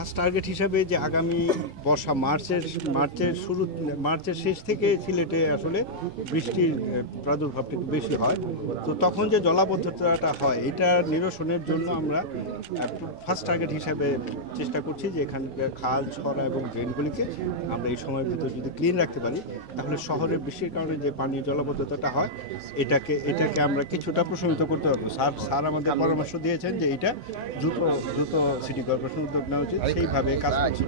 First target হিসাবে যে আগামী বর্ষা মার্চের শেষ থেকে সিলেটে আসলে বৃষ্টির প্রাদুর্ভাবটা একটু বেশি হয়। তো তখন যে জলাবদ্ধতাটা হয় এটা নিরসনের জন্য আমরা ফার্স্ট টার্গেট হিসাবে চেষ্টা করছি যে এখানকার খাল, ছড়া এবং ড্রেনগুলিকে আমরা এই সময়ের ভিতর যদি ক্লিন রাখতে পারি তাহলে শহরে বৃষ্টির কারণে যে পানির জলাবদ্ধতাটা হয় এটাকে আমরা কিছুটা প্রশমিত করতে পারবো। স্যার আমাদের পরামর্শ দিয়েছেন যে এটা দ্রুত সিটি কর্পোরেশন উদ্যোগ নেওয়া উচিত, সেইভাবে কাজ করছি।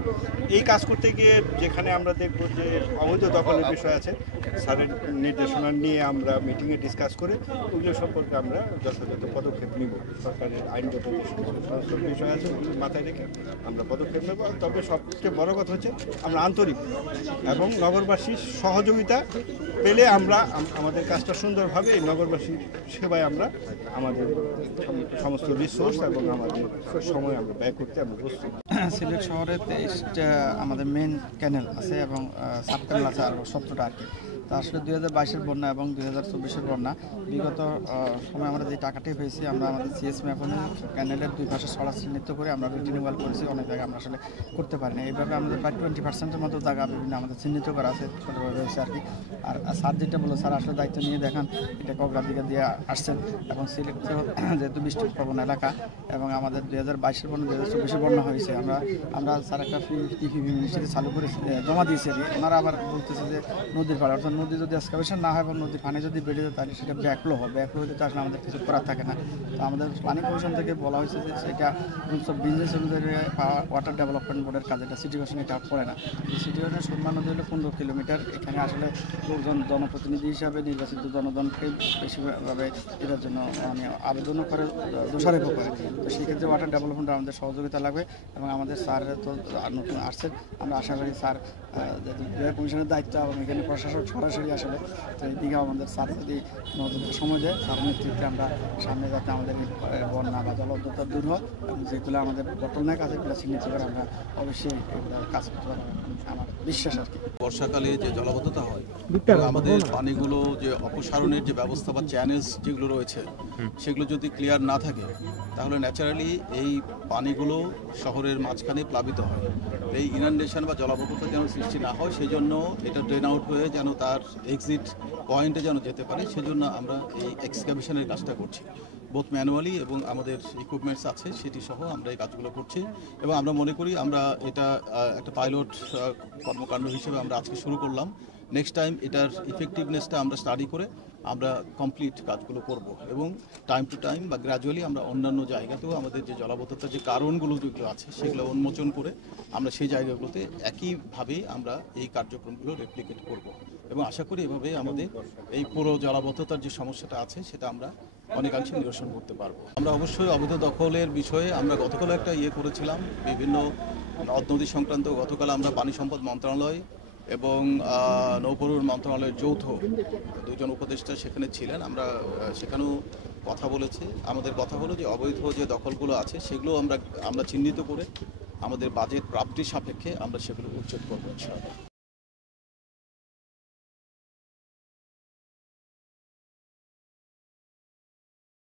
এই কাজ করতে গিয়ে যেখানে আমরা দেখব যে অবৈধ দখলের বিষয় আছে, স্যারের নির্দেশনা নিয়ে আমরা মিটিংয়ে ডিসকাস করে ওগুলো সম্পর্কে আমরা যথাযথ পদক্ষেপ নিব। সরকারের আইনগত যে সমস্ত বিষয় আছে ওগুলো মাথায় রেখে আমরা পদক্ষেপ নেব। তবে সবচেয়ে বড় কথা হচ্ছে আমরা আন্তরিক এবং নগরবাসীর সহযোগিতা পেলে আমরা আমাদের কাজটা সুন্দরভাবে এই নগরবাসীর সেবায় আমরা আমাদের সমস্ত রিসোর্স এবং আমাদের সময় আমরা ব্যয় করতে আমরা প্রস্তুত। সিলেট শহরে 23টা আমাদের মেন ক্যানেল আছে এবং সাব ক্যানেল আছে আর 17টা আর কি। তা আসলে 2022-এর বন্যা এবং 2024-এর বন্যা বিগত সময় আমরা যে টাকাটি পেয়েছি আমরা আমাদের সিএস ম্যাপনে ক্যানেলের দুই পাশে ছড়া চিহ্নিত করে আমরা রিনিউয়াল করেছি। অনেক জায়গায় আমরা আসলে করতে পারি না। এইভাবে আমাদের প্রায় 20%-এর মতো জায়গা বিভিন্ন আমাদের চিহ্নিত করা আছে, ছোটোভাবে রয়েছে আর কি। আর স্যার যেটা বললো, স্যার আসলে দায়িত্ব নিয়ে দেখান এটা অগ্রাধিকার দিয়ে আসছেন এবং সিলেট যেহেতু বৃষ্টিপ্রবণ এলাকা এবং আমাদের 2022-এর বন্যা 2024-এর বন্যা হয়েছে, আমরা স্যার একটা মিনিস্ট্রিতে চালু করে জমা দিয়েছি আর কি। ওনারা আবার বলতেছে যে নদীর পাড়ে, অর্থাৎ নদী যদি এক্সকাভেশন না হয় এবং নদীর পানি যদি বেড়ে যায় তাহলে সেটা ব্যাকফ্লো হতে তো আসলে আমাদের কিছু করার থাকে না। তো আমাদের পানি কমিশন থেকে বলা হয়েছে যে সেটা সব বিজনেস অনুযায়ী ওয়াটার ডেভেলপমেন্ট বোর্ডের কাজ, এটা সিটি কমিশন এটা পড়ে না। সিটি কমিশনের সুরমা নদী হলো 15 কিলোমিটার। এখানে আসলে লোকজন জনপ্রতিনিধি হিসাবে নির্বাচিত জনগণকে বেশিভাবে এটার জন্য মানে আবেদনও করে, দোষারোপও করে। তো সেক্ষেত্রে ওয়াটার ডেভেলপমেন্ট আমাদের সহযোগিতা লাগবে এবং আমাদের স্যার তো নতুন আসছেন, আমরা আশা করি স্যার যেহেতু কমিশনের দায়িত্ব এবং এখানে প্রশাসক সরাসরি আসলে, তো এই দিকে আমাদের স্যার যদি সময় দেয় তার নেতৃত্বে আমরা সামনে যাতে আমাদের বন্যা বা জলাবদ্ধতা দূর হয় এবং যেগুলো আমাদের বটলনেক আছে এগুলো চিহ্নিত করে আমরা অবশ্যই এগুলো কাজ করতে পারবো আমার বিশ্বাস আর কি। বর্ষাকালে যে জলাবদ্ধতা হয় আমাদের পানিগুলো যে অপসারণের যে ব্যবস্থা বা চ্যানেলস যেগুলো রয়েছে সেগুলো যদি ক্লিয়ার না থাকে তাহলে ন্যাচারালি এই পানিগুলো শহরের মাঝখানে প্লাবিত হয়। এই ইনান্ডেশন বা জলাবদ্ধতা যেন সৃষ্টি না হয় সেই জন্য এটা ড্রেন আউট হয়ে যেন তার এক্সিট পয়েন্টে যেন যেতে পারে সেজন্য আমরা এই এক্সকাভেশনের কাজটা করছি। বোথ ম্যানুয়ালি এবং আমাদের ইকুইপমেন্টস আছে সেটি সহ আমরা এই কাজগুলো করছি এবং আমরা মনে করি আমরা এটা একটা পাইলট কর্মকাণ্ড হিসেবে আমরা আজকে শুরু করলাম। নেক্সট টাইম এটার ইফেক্টিভনেসটা আমরা স্টাডি করে আমরা কমপ্লিট কাজগুলো করব এবং টাইম টু টাইম বা গ্র্যাজুয়ালি আমরা অন্যান্য জায়গাতেও আমাদের যে জলাবদ্ধতার যে কারণগুলো যেগুলো আছে সেগুলো উন্মোচন করে আমরা সেই জায়গাগুলোতে একইভাবেই আমরা এই কার্যক্রমগুলো রেপ্লিকেট করব এবং আশা করি এভাবে আমাদের এই পুরো জলাবদ্ধতার যে সমস্যাটা আছে সেটা আমরা অনেকাংশে নিরসন করতে পারবো। আমরা অবশ্যই অবৈধ দখলের বিষয়ে আমরা গতকাল একটা করেছিলাম বিভিন্ন নদ নদী সংক্রান্ত। গতকাল আমরা পানি সম্পদ মন্ত্রণালয় এবং নৌপরিবহন মন্ত্রণালয়ের যৌথ দুজন উপদেষ্টা সেখানে ছিলেন। আমরা সেখানেও কথা বলেছি। আমাদের কথা হলো যে অবৈধ যে দখলগুলো আছে সেগুলো আমরা চিহ্নিত করে আমাদের বাজেট প্রাপ্তির সাপেক্ষে আমরা সেগুলো উচ্ছেদ করবো ইনশাআল্লাহ।